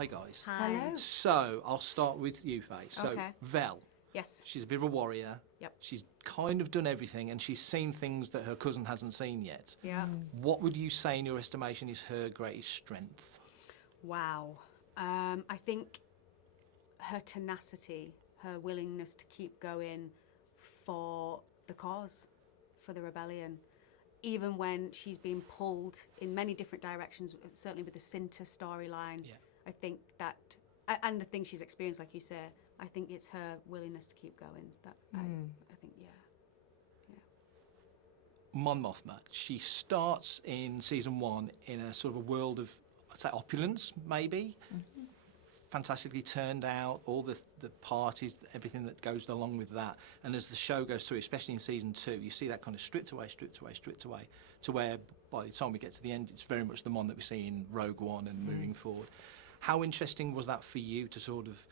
Hi guys. Hi. Hello. So I'll start with you, Faye. So Okay. Vel, Yes. she's a bit of a warrior. Yep. She's kind of done everything, and she's seen things that her cousin hasn't seen yet. Yeah. What would you say, in your estimation, is her greatest strength? Wow. I think her tenacity, her willingness to keep going for the cause, for the rebellion. Even when she's been pulled in many different directions, certainly with the Cinta storyline, Yeah. I think that, and the things she's experienced, like you say, I think it's her willingness to keep going. That I think, yeah. Mon Mothma, she starts in season 1 in a sort of a world of, I'd say, opulence, maybe. Fantastically turned out, all the parties, everything that goes along with that. And as the show goes through, especially in season 2, you see that kind of stripped away, to where by the time we get to the end, it's very much the Mon that we see in Rogue One and moving forward. How interesting was that for you to sort of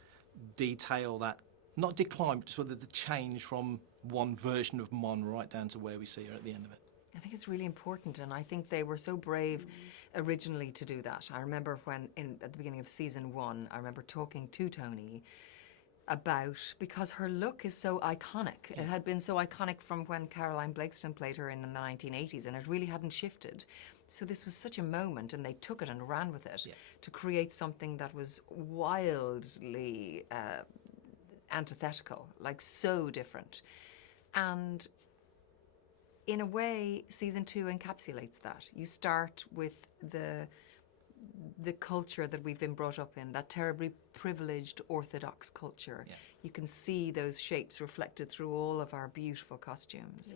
detail that, not decline, but sort of the change from one version of Mon right down to where we see her at the end of it? I think it's really important, and I think they were so brave originally to do that. I remember when, at the beginning of season 1, I remember talking to Tony about, because her look is so iconic. It had been so iconic from when Caroline Blakeston played her in the 1980s, and it really hadn't shifted. So this was such a moment, and they took it and ran with it to create something that was wildly antithetical, like so different. And in a way, season 2 encapsulates that. You start with the culture that we've been brought up in, that terribly privileged orthodox culture. Yeah. You can see those shapes reflected through all of our beautiful costumes.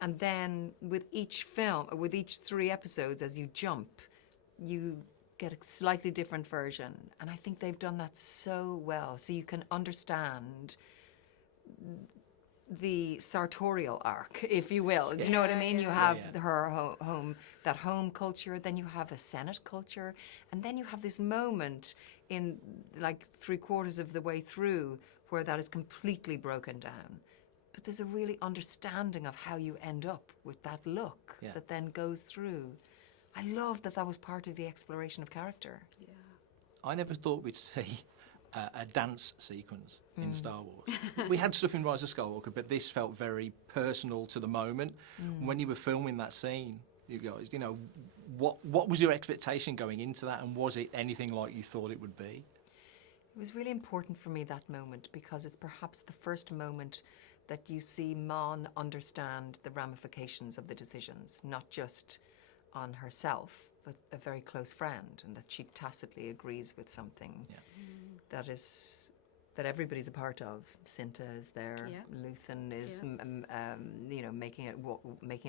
And then with each film, with each 3 episodes, as you jump, you get a slightly different version. And I think they've done that so well. So you can understand the sartorial arc, if you will. Do you know what I mean? You have her home, that home culture, then you have a Senate culture, and then you have this moment in like 3/4 of the way through where that is completely broken down. But there's a really understanding of how you end up with that look that then goes through. I love that that was part of the exploration of character. Yeah. I never thought we'd see a dance sequence in Star Wars. We had stuff in Rise of Skywalker, but this felt very personal to the moment. When you were filming that scene, you guys, you know, what was your expectation going into that, and was it anything like you thought it would be? It was really important for me, that moment, because it's perhaps the first moment that you see Mon understand the ramifications of the decisions, not just on herself, but a very close friend, and that she tacitly agrees with something that everybody's a part of. Cinta is there, Luthen is, you know, making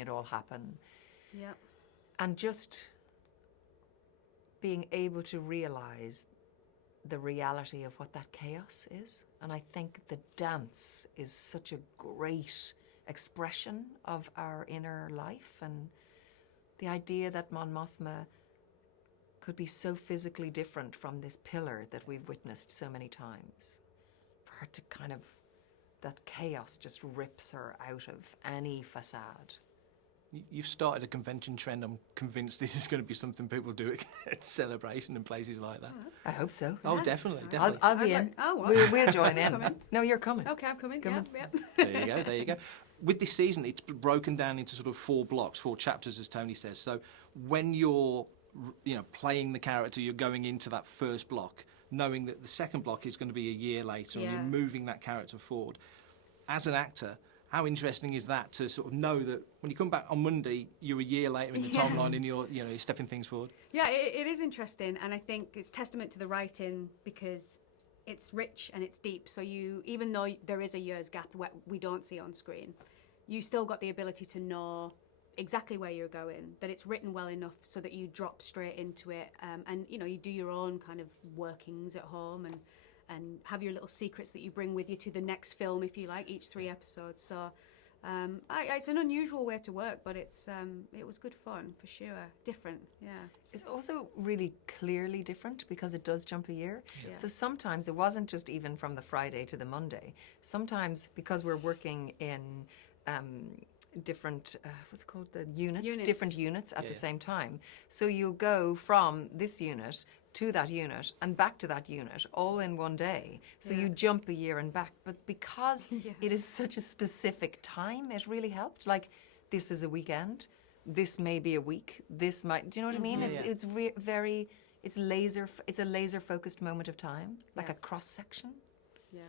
it all happen. Yeah. And just being able to realize the reality of what that chaos is. And I think the dance is such a great expression of our inner life, and the idea that Mon Mothma could be so physically different from this pillar that we've witnessed so many times. For her to kind of, that chaos just rips her out of any facade. You've started a convention trend. I'm convinced this is going to be something people do at Celebration and places like that. I hope so. Oh, definitely, definitely. I'll be in. We'll join in. No, you're coming. Okay, I'm coming. Come Yeah. There you go. With this season, it's broken down into sort of 4 blocks, 4 chapters, as Tony says. So when you're, you know, playing the character, you're going into that first block, knowing that the second block is going to be a year later, and you're moving that character forward. As an actor, how interesting is that to sort of know that when you come back on Monday, you're a year later in the timeline, and you're stepping things forward? Yeah, it is interesting, and I think it's testament to the writing, because it's rich and it's deep. So even though there is a year's gap where we don't see on screen, you still got the ability to know exactly where you're going, that it's written well enough so that you drop straight into it, and you know, you do your own kind of workings at home, and have your little secrets that you bring with you to the next film, if you like, each 3 episodes. So it's an unusual way to work, but it was good fun for sure. Different, It's also really clearly different because it does jump a year. So sometimes it wasn't just even from the Friday to the Monday. Sometimes, because we're working in different, what's it called, the units, different units at the same time. So you'll go from this unit to that unit and back to that unit all in one day. So you jump a year and back. But because it is such a specific time, it really helped. Like, this is a weekend. This may be a week. This might, do you know what I mean? It's very, it's a laser focused moment of time, like a cross section. Yeah.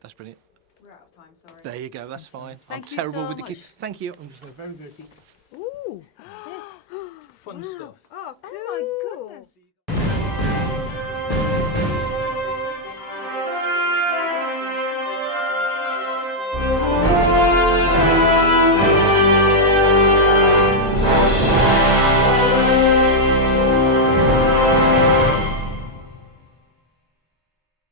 That's brilliant. We're out of time, sorry. There you go, that's fine. Thank I'm you terrible so with the much. kids. Thank you. I'm just going to very quickly. Ooh, what's this? Fun stuff. Oh, cool. Oh my goodness.